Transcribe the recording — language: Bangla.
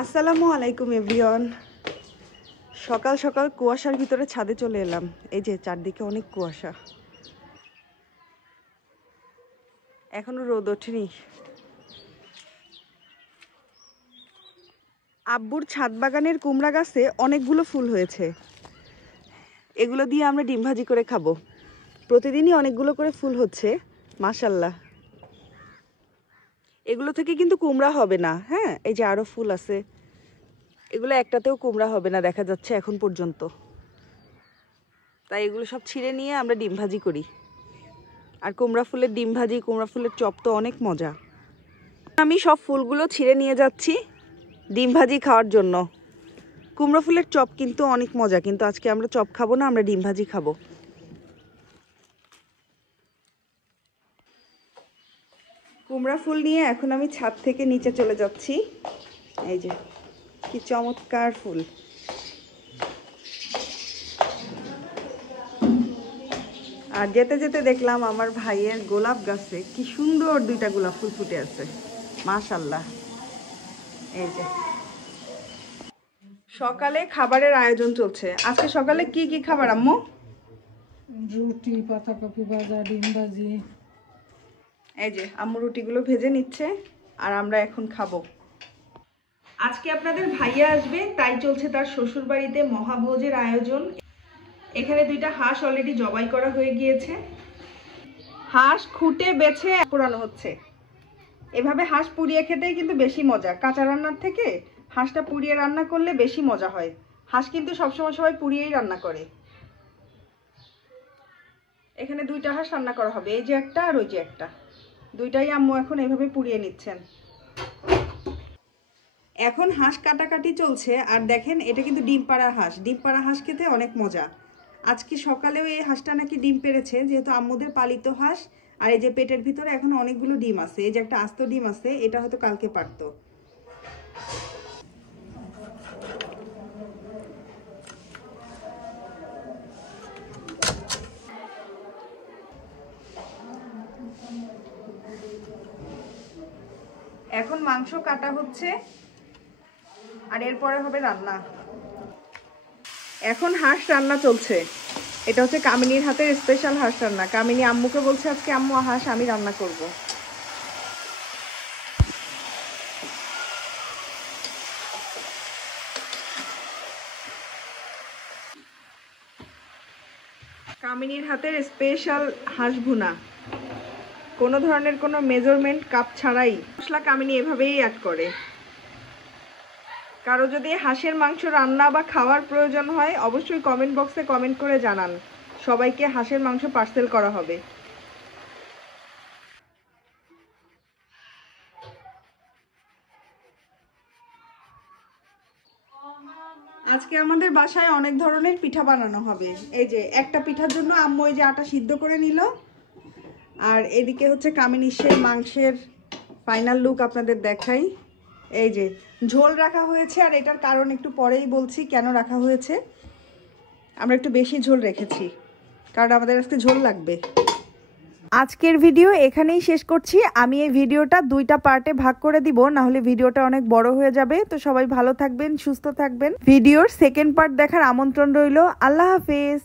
আসসালামু আলাইকুম এভরিওয়ান। সকাল সকাল কুয়াশার ভিতরে ছাদে চলে এলাম। এই যে চারদিকে অনেক কুয়াশা, এখনো রোদ ওঠেনি। আব্বুর ছাদ বাগানের কুমড়া গাছে অনেকগুলো ফুল হয়েছে, এগুলো দিয়ে আমরা ডিম ভাজি করে খাবো। প্রতিদিনই অনেকগুলো করে ফুল হচ্ছে, মাশাল্লাহ। এগুলো থেকে কিন্তু কুমড়া হবে না। হ্যাঁ, এই যে আরো ফুল আছে, এগুলো একটাতেও কুমড়া হবে না দেখা যাচ্ছে এখন পর্যন্ত। তাই এগুলো সব ছিঁড়ে নিয়ে আমরা ডিম ভাজি করি। আর কুমড়া ফুলের ডিম ভাজি, কুমড়া ফুলের চপ তো অনেক মজা। আমি সব ফুলগুলো ছিঁড়ে নিয়ে যাচ্ছি ডিম ভাজি খাওয়ার জন্য। কুমড়া ফুলের চপ কিন্তু অনেক মজা, কিন্তু আজকে আমরা চপ খাবো না, আমরা ডিম ভাজি খাবো। কুমড়া ফুল নিয়ে এখন আমি ছাদ থেকে নিচে চলে যাচ্ছি। এই যে কি চমৎকার ফুল। আর যেতে যেতে দেখলাম আমার ভাইয়ের গোলাপ গাছে কি সুন্দর দুইটা গোলাপ ফুল ফুটে আছে, মাশাল্লাহ। এই যে সকালে খাবারের আয়োজন চলছে। আজকে সকালে কি কি খাবার আম্মু? রুটি, পাতাকপি ভাজা, ডিম ভাজি। এই যে আম্মু রুটিগুলো ভেজে নিচ্ছে আর আমরা এখন খাবো। আজকে আপনাদের ভাইয়া আসবে, তাই চলছে তার শ্বশুর বাড়িতে মহাভোজের আয়োজন। এখানে দুইটা হাঁস অলরেডি জবাই করা হয়ে গিয়েছে। হাঁস খুঁটে বেছে পোড়ানো হচ্ছে। এভাবে হাঁস পুড়িয়ে খেতেই কিন্তু বেশি মজা, কাঁচা রান্নার থেকে হাঁসটা পুড়িয়ে রান্না করলে বেশি মজা হয়। হাঁস কিন্তু সবসময় সবাই পুড়িয়েই রান্না করে। এখানে দুইটা হাঁস রান্না করা হবে, এই যে একটা আর ওই যে একটা, দুইটাই আম্মু এখন এভাবে পুড়িয়ে নিচ্ছেন। এখন হাঁস কাটাকাটি চলছে। আর দেখেন, এটা কিন্তু ডিম পাড়া হাঁস। ডিম পাড়া হাঁস খেতে অনেক মজা। আজকে সকালেও এই হাঁসটা নাকি ডিম পেড়েছে, যেহেতু আম্মুদের পালিত হাঁস। আর এই যে পেটের ভিতরে এখন অনেকগুলো ডিম আছে, এই যে একটা আস্ত ডিম আছে, এটা হয়তো কালকে পারতো। এখন মাংস কাটা হচ্ছে আর এরপরে হবে রান্না। এখন হাঁস রান্না চলছে। এটা হচ্ছে কামিনীর হাতের স্পেশাল হাঁস রান্না। কামিনী আম্মুকে বলছে আজকে আম্মু হাঁস আমি রান্না করব। কামিনীর হাতের স্পেশাল হাঁস ভুনা, কোনো ধরনের কোনো মেজারমেন্ট কাপ ছাড়াই মশলা কামিনী এভাবেই অ্যাড করে। কারো যদি হাঁসের মাংস রান্না বা খাওয়ার প্রয়োজন হয় অবশ্যই কমেন্ট বক্সে কমেন্ট করে জানান, সবাইকে হাঁসের মাংস পার্সেল করা হবে। আজকে আমাদের বাসায় অনেক ধরনের পিঠা বানানো হবে। এই যে একটা পিঠার জন্য আম্মু এই যে আটা সিদ্ধ করে নিল, আর এদিকে হচ্ছে কামিনীশের মাংসের ফাইনাল লুক আপনাদের দেখাই। এই যে ঝোল রাখা হয়েছে, আর এটার কারণ একটু পরেই বলছি কেন রাখা হয়েছে। আমরা একটু বেশি ঝোল রেখেছি কারণ আমাদের আজকে ঝোল লাগবে। আজকের ভিডিও এখানেই শেষ করছি। আমি এই ভিডিওটা দুইটা পার্টে ভাগ করে দিব, না হলে ভিডিওটা অনেক বড় হয়ে যাবে। তো সবাই ভালো থাকবেন, সুস্থ থাকবেন। ভিডিওর সেকেন্ড পার্ট দেখার আমন্ত্রণ রইল। আল্লাহ হাফেজ।